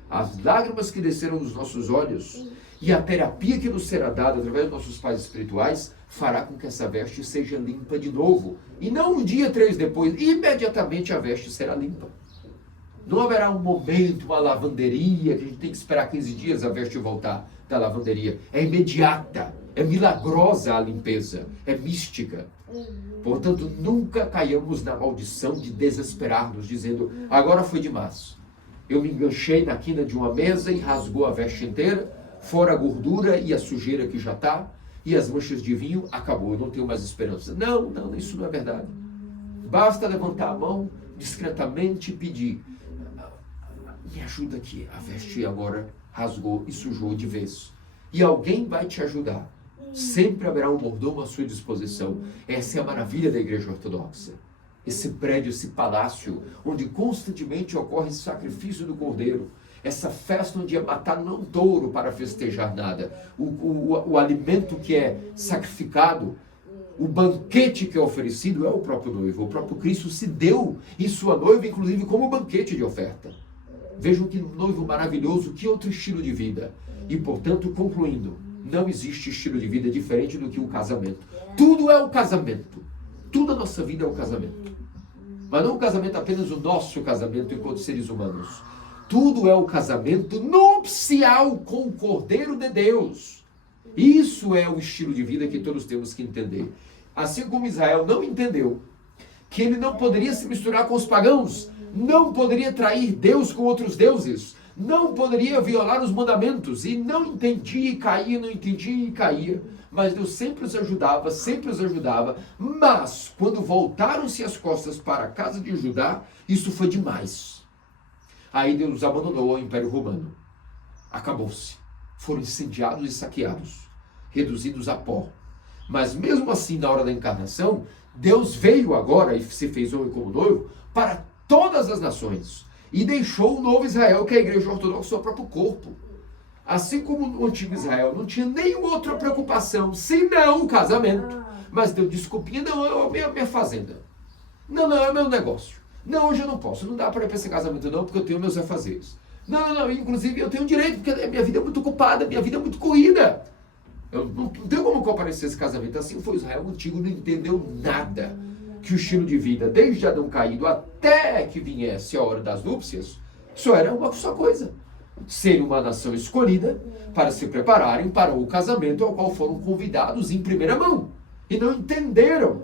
as lágrimas que desceram dos nossos olhos e a terapia que nos será dada através dos nossos pais espirituais fará com que essa veste seja limpa de novo. E não um dia, 3 depois, imediatamente a veste será limpa. Não haverá um momento, uma lavanderia, que a gente tem que esperar 15 dias a veste voltar da lavanderia. É imediata, é milagrosa a limpeza, é mística. Portanto, nunca caiamos na maldição de desesperar-nos, dizendo, agora foi demais. Eu me enganchei na quina de uma mesa e rasgou a veste inteira, fora a gordura e a sujeira que já está, e as manchas de vinho, acabou, eu não tenho mais esperança. Não, isso não é verdade. Basta levantar a mão discretamente e pedir, me ajuda aqui, a veste agora rasgou e sujou de vez. E alguém vai te ajudar. Sempre haverá um mordomo à sua disposição. Essa é a maravilha da Igreja Ortodoxa. Esse prédio, esse palácio, onde constantemente ocorre esse sacrifício do Cordeiro. Essa festa onde é matado não um touro para festejar nada. O alimento que é sacrificado, o banquete que é oferecido é o próprio noivo. O próprio Cristo se deu em sua noiva, inclusive como banquete de oferta. Vejam que noivo maravilhoso, que outro estilo de vida. E, portanto, concluindo, não existe estilo de vida diferente do que o casamento. Tudo é o casamento. Tudo a nossa vida é o casamento. Mas não o casamento apenas o nosso casamento enquanto seres humanos. Tudo é o casamento nupcial com o Cordeiro de Deus. Isso é o estilo de vida que todos temos que entender. Assim como Israel não entendeu que ele não poderia se misturar com os pagãos, não poderia trair Deus com outros deuses, não poderia violar os mandamentos, e não entendia e caía, não entendia e caía, mas Deus sempre os ajudava, mas quando voltaram-se as costas para a casa de Judá, isso foi demais. Aí Deus os abandonou ao Império Romano. Acabou-se. Foram incendiados e saqueados, reduzidos a pó. Mas mesmo assim, na hora da encarnação, Deus veio agora e se fez homem como noivo para todas as nações. E deixou o novo Israel, que é a Igreja Ortodoxa, o seu próprio corpo. Assim como o antigo Israel não tinha nenhuma outra preocupação, senão o casamento. Mas deu desculpinha, não, é a minha fazenda. Não, é o meu negócio. Não, hoje eu não posso, não dá para ir para esse casamento não, porque eu tenho meus afazeres. Não, inclusive eu tenho direito, porque minha vida é muito ocupada, minha vida é muito corrida. Eu não tenho como comparecer esse casamento. Assim foi Israel antigo, não entendeu nada. Que o estilo de vida, desde Adão caído até que viesse a hora das núpcias, só era uma só coisa. Ser uma nação escolhida para se prepararem para o casamento ao qual foram convidados em primeira mão. E não entenderam.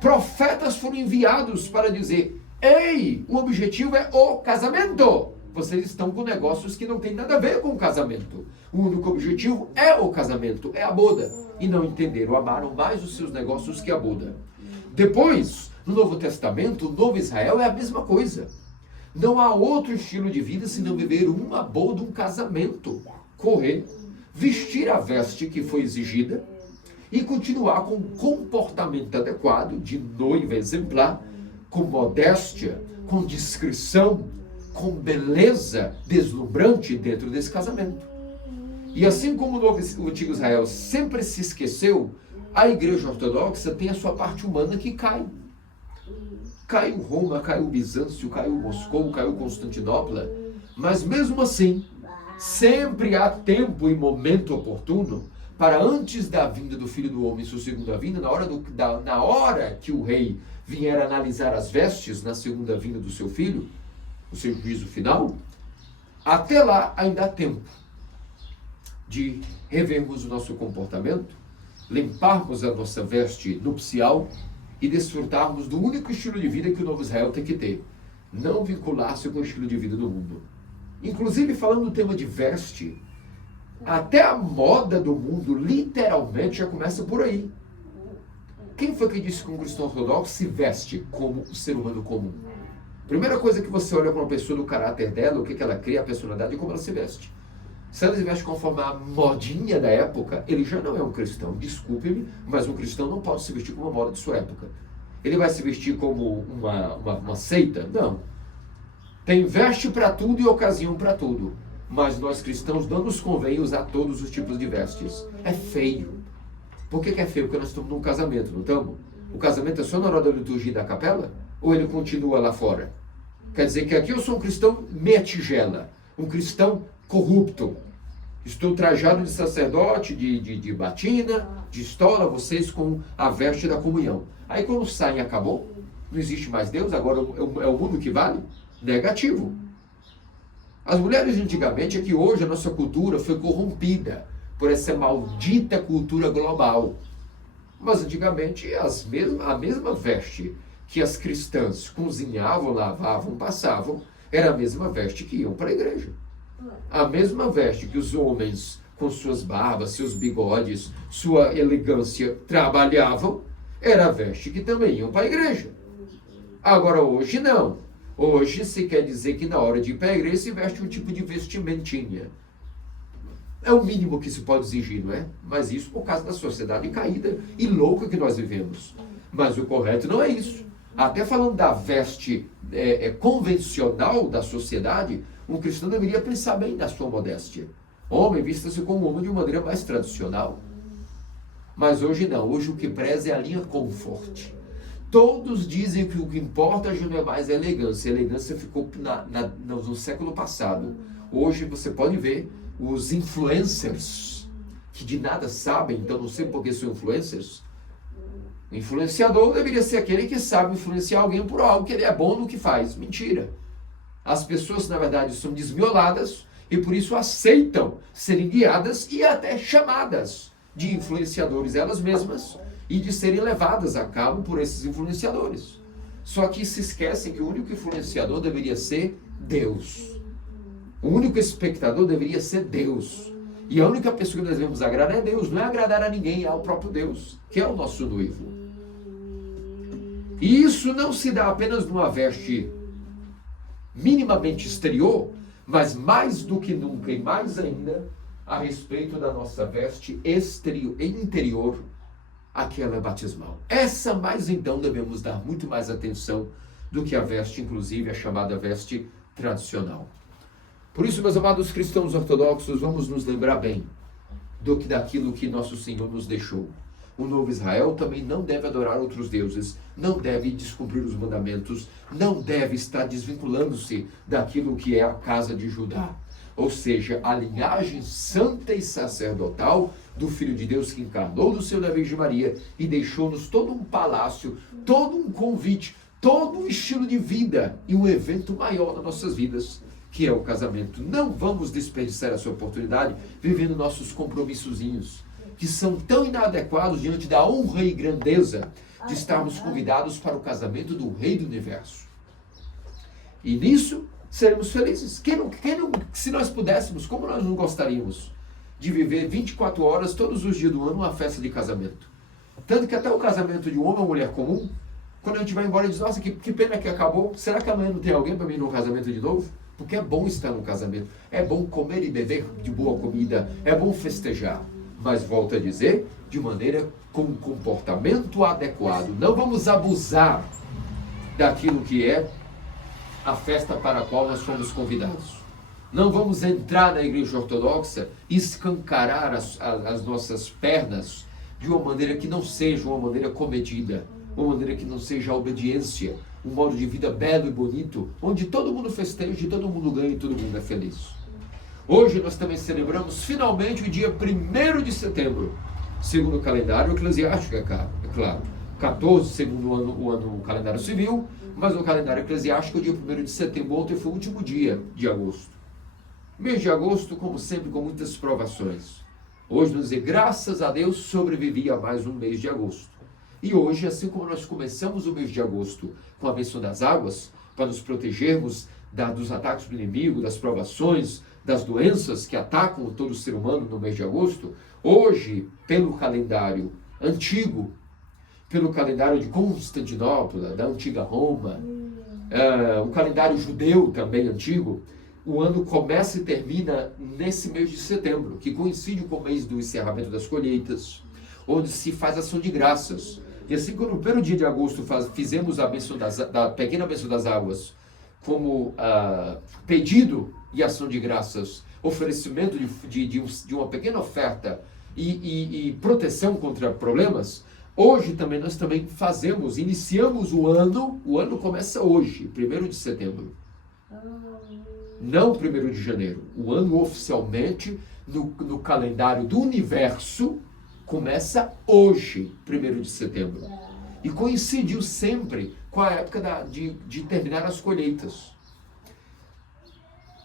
Profetas foram enviados para dizer, ei, o objetivo é o casamento. Vocês estão com negócios que não tem nada a ver com o casamento. O único objetivo é o casamento, é a boda. E não entenderam, amaram mais os seus negócios que a boda. Depois, no Novo Testamento, o novo Israel é a mesma coisa. Não há outro estilo de vida senão viver uma boda, um casamento. Correr, vestir a veste que foi exigida e continuar com um comportamento adequado de noiva exemplar, com modéstia, com discrição, com beleza deslumbrante dentro desse casamento. E assim como o antigo Israel sempre se esqueceu, a igreja ortodoxa tem a sua parte humana que cai. Caiu Roma, caiu Bizâncio, caiu Moscou, caiu Constantinopla, mas mesmo assim, sempre há tempo e momento oportuno para antes da vinda do Filho do Homem, sua segunda vinda, na hora que o rei vier analisar as vestes na segunda vinda do seu filho, o seu juízo final, até lá ainda há tempo de revermos o nosso comportamento, limparmos a nossa veste nupcial e desfrutarmos do único estilo de vida que o novo Israel tem que ter. Não vincular-se com o estilo de vida do mundo. Inclusive, falando do tema de veste, até a moda do mundo literalmente já começa por aí. Quem foi que disse que um cristão ortodoxo se veste como o ser humano comum? Primeira coisa que você olha para uma pessoa do caráter dela, o que ela cria, a personalidade e como ela se veste. Se ela se veste conforme a modinha da época, ele já não é um cristão. Desculpe-me, mas um cristão não pode se vestir como a moda de sua época. Ele vai se vestir como uma seita? Não. Tem veste para tudo e ocasião para tudo. Mas nós cristãos não nos convém usar todos os tipos de vestes. É feio. Por que é feio? Porque nós estamos num casamento, não estamos? O casamento é só na hora da liturgia da capela? Ou ele continua lá fora? Quer dizer que aqui eu sou um cristão meia tigela. Um cristão corrupto. Estou trajado de sacerdote, de batina, de estola, vocês com a veste da comunhão. Aí quando saem, acabou? Não existe mais Deus? Agora é o mundo que vale? Negativo. As mulheres antigamente é que hoje a nossa cultura foi corrompida por essa maldita cultura global. Mas antigamente a mesma veste que as cristãs cozinhavam, lavavam, passavam, era a mesma veste que iam para a igreja. A mesma veste que os homens, com suas barbas, seus bigodes, sua elegância, trabalhavam, era a veste que também iam para a igreja. Agora hoje não. Hoje se quer dizer que na hora de ir para a igreja se veste um tipo de vestimentinha. É o mínimo que se pode exigir, não é? Mas isso por causa da sociedade caída e louca que nós vivemos. Mas o correto não é isso. Até falando da veste convencional da sociedade, um cristão deveria pensar bem na sua modéstia. Homem, vista-se como homem de uma maneira mais tradicional. Mas hoje não. Hoje o que preza é a linha comfort. Todos dizem que o que importa já não é mais a elegância. A elegância ficou no século passado. Hoje você pode ver os influencers, que de nada sabem, então não sei por que são influencers. O influenciador deveria ser aquele que sabe influenciar alguém por algo que ele é bom no que faz. Mentira. As pessoas, na verdade, são desmioladas e por isso aceitam serem guiadas e até chamadas de influenciadores elas mesmas e de serem levadas a cabo por esses influenciadores. Só que se esquecem que o único influenciador deveria ser Deus. O único espectador deveria ser Deus. E a única pessoa que nós devemos agradar é Deus, não é agradar a ninguém, é ao próprio Deus, que é o nosso noivo. E isso não se dá apenas numa veste minimamente exterior, mas mais do que nunca e mais ainda a respeito da nossa veste interior, aquela batismal. Essa mais então devemos dar muito mais atenção do que a veste, inclusive a chamada veste tradicional. Por isso, meus amados cristãos ortodoxos, vamos nos lembrar bem daquilo que nosso Senhor nos deixou. O novo Israel também não deve adorar outros deuses, não deve descumprir os mandamentos, não deve estar desvinculando-se daquilo que é a casa de Judá. Ou seja, a linhagem santa e sacerdotal do Filho de Deus que encarnou do seu da Virgem Maria e deixou-nos todo um palácio, todo um convite, todo um estilo de vida e um evento maior nas nossas vidas, que é o casamento. Não vamos desperdiçar essa oportunidade vivendo nossos compromissozinhos, que são tão inadequados diante da honra e grandeza de estarmos convidados para o casamento do Rei do Universo. E nisso seremos felizes. Se nós pudéssemos, como nós não gostaríamos de viver 24 horas, todos os dias do ano, uma festa de casamento. Tanto que até o casamento de um homem ou mulher comum, quando a gente vai embora, diz, nossa, que pena que acabou. Será que amanhã não tem alguém para mim no casamento de novo? Porque é bom estar no casamento. É bom comer e beber de boa comida. É bom festejar. Mas volto a dizer, de maneira com comportamento adequado. Não vamos abusar daquilo que é a festa para a qual nós fomos convidados. Não vamos entrar na igreja ortodoxa e escancarar as nossas pernas de uma maneira que não seja uma maneira comedida, uma maneira que não seja a obediência, um modo de vida belo e bonito, onde todo mundo festeja, todo mundo ganha e todo mundo é feliz. Hoje nós também celebramos finalmente o dia 1º de setembro, segundo o calendário eclesiástico, é claro. 14, segundo o calendário civil, mas no calendário eclesiástico, o dia 1º de setembro, ontem foi o último dia de agosto. Mês de agosto, como sempre, com muitas provações. Hoje, nos dizer, graças a Deus, sobrevivi a mais um mês de agosto. E hoje, assim como nós começamos o mês de agosto com a bênção das águas, para nos protegermos dos ataques do inimigo, das provações, das doenças que atacam todo ser humano no mês de agosto, hoje, pelo calendário antigo, pelo calendário de Constantinopla, da antiga Roma, o calendário judeu também antigo, o ano começa e termina nesse mês de setembro, que coincide com o mês do encerramento das colheitas, onde se faz ação de graças. E assim como no primeiro dia de agosto fizemos a bênção da pequena bênção das águas, como pedido e ação de graças, oferecimento de uma pequena oferta e proteção contra problemas, hoje também nós também iniciamos o ano começa hoje, 1º de setembro. Não 1º de janeiro. O ano oficialmente, no calendário do universo, começa hoje, 1º de setembro. E coincidiu sempre com a época de terminar as colheitas.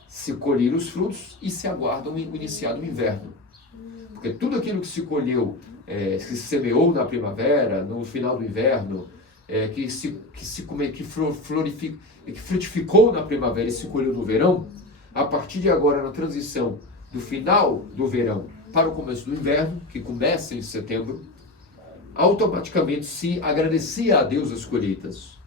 Se colher os frutos e se aguarda o iniciado inverno. Porque tudo aquilo que se colheu, que se semeou na primavera, no final do inverno, que frutificou na primavera e se colheu no verão, a partir de agora, na transição do final do verão para o começo do inverno, que começa em setembro, automaticamente se agradecia a Deus as colheitas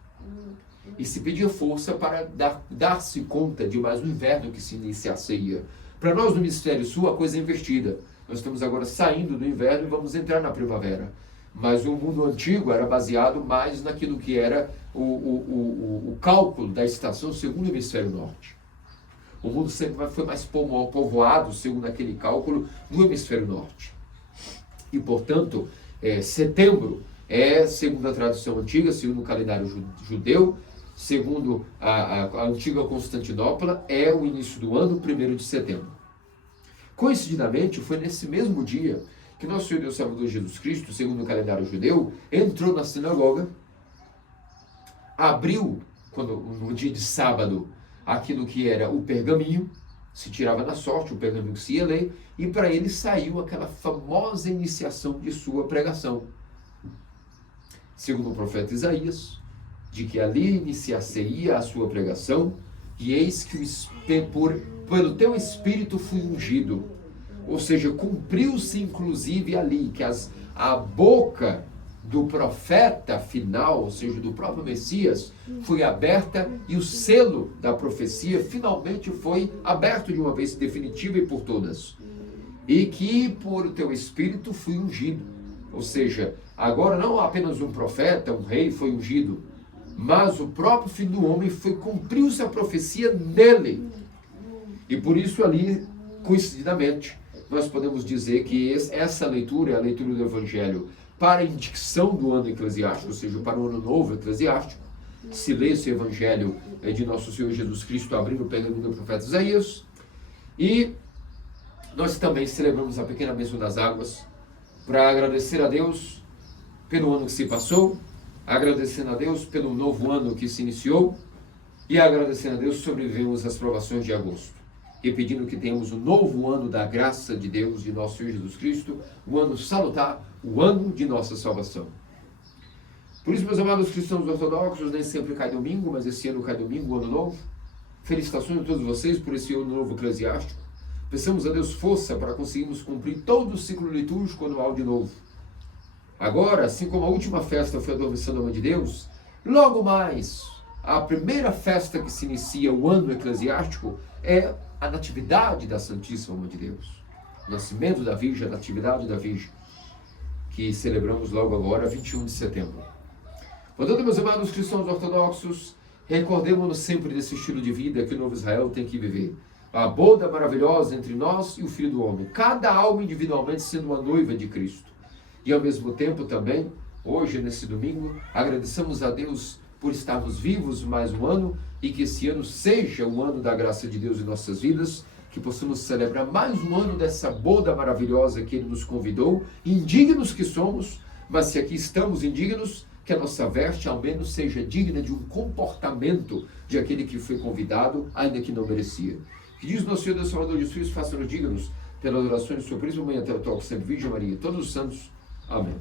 e se pedia força para dar-se conta de mais um inverno que se iniciaria. Para nós no Hemisfério Sul, a coisa é invertida. Nós estamos agora saindo do inverno e vamos entrar na primavera. Mas o mundo antigo era baseado mais naquilo que era o cálculo da estação segundo o Hemisfério Norte. O mundo sempre foi mais povoado, segundo aquele cálculo, no Hemisfério Norte. E, portanto, setembro segundo a tradição antiga, segundo o calendário judeu, segundo a antiga Constantinopla, é o início do ano, 1º de setembro. Coincidentemente, foi nesse mesmo dia que nosso Senhor Deus Salvador Jesus Cristo, segundo o calendário judeu, entrou na sinagoga, abriu, no dia de sábado, aquilo que era o pergaminho, se tirava na sorte, o pergaminho que se ia ler, e para ele saiu aquela famosa iniciação de sua pregação. Segundo o profeta Isaías, de que ali iniciar-se-ia a sua pregação, e eis que pelo teu Espírito fui ungido. Ou seja, cumpriu-se inclusive ali, que a boca do profeta final, ou seja, do próprio Messias, foi aberta e o selo da profecia finalmente foi aberto de uma vez definitiva e por todas. E que por teu Espírito fui ungido. Ou seja, agora não apenas um profeta, um rei foi ungido, mas o próprio Filho do Homem cumpriu-se a profecia nele. E por isso ali, coincidentemente, nós podemos dizer que essa leitura é a leitura do Evangelho para a indicação do ano eclesiástico, ou seja, para o ano novo eclesiástico. Se lê esse Evangelho de nosso Senhor Jesus Cristo abrindo o pergaminho do profeta Isaías. E nós também celebramos a pequena bênção das águas para agradecer a Deus pelo ano que se passou, agradecendo a Deus pelo novo ano que se iniciou e agradecendo a Deus sobrevivemos às provações de agosto. E pedindo que tenhamos um novo ano da graça de Deus, de nosso Senhor Jesus Cristo, o ano salutar, o ano de nossa salvação. Por isso, meus amados cristãos ortodoxos, nem sempre cai domingo, mas esse ano cai domingo, o ano novo. Felicitações a todos vocês por esse ano novo eclesiástico, Peçamos a Deus força para conseguirmos cumprir todo o ciclo litúrgico anual de novo. Agora, assim como a última festa foi a Dormição da Mãe de Deus, logo mais, a primeira festa que se inicia o ano eclesiástico é a Natividade da Santíssima Mãe de Deus. O nascimento da Virgem, a Natividade da Virgem, que celebramos logo agora, 21 de setembro. Portanto, meus amados cristãos ortodoxos, recordemos-nos sempre desse estilo de vida que o novo Israel tem que viver. A boda maravilhosa entre nós e o Filho do Homem. Cada alma individualmente sendo uma noiva de Cristo. E ao mesmo tempo também, hoje, nesse domingo, agradecemos a Deus por estarmos vivos mais um ano e que esse ano seja o ano da graça de Deus em nossas vidas, que possamos celebrar mais um ano dessa boda maravilhosa que Ele nos convidou, indignos que somos, mas se aqui estamos indignos, que a nossa veste ao menos seja digna de um comportamento de aquele que foi convidado, ainda que não merecia. Que diz nosso Senhor Deus Salvador de Filhos, faça-nos dignos pela adoração de sua príncipe, mãe até o toque, sempre Virgem Maria, todos os santos. Amém.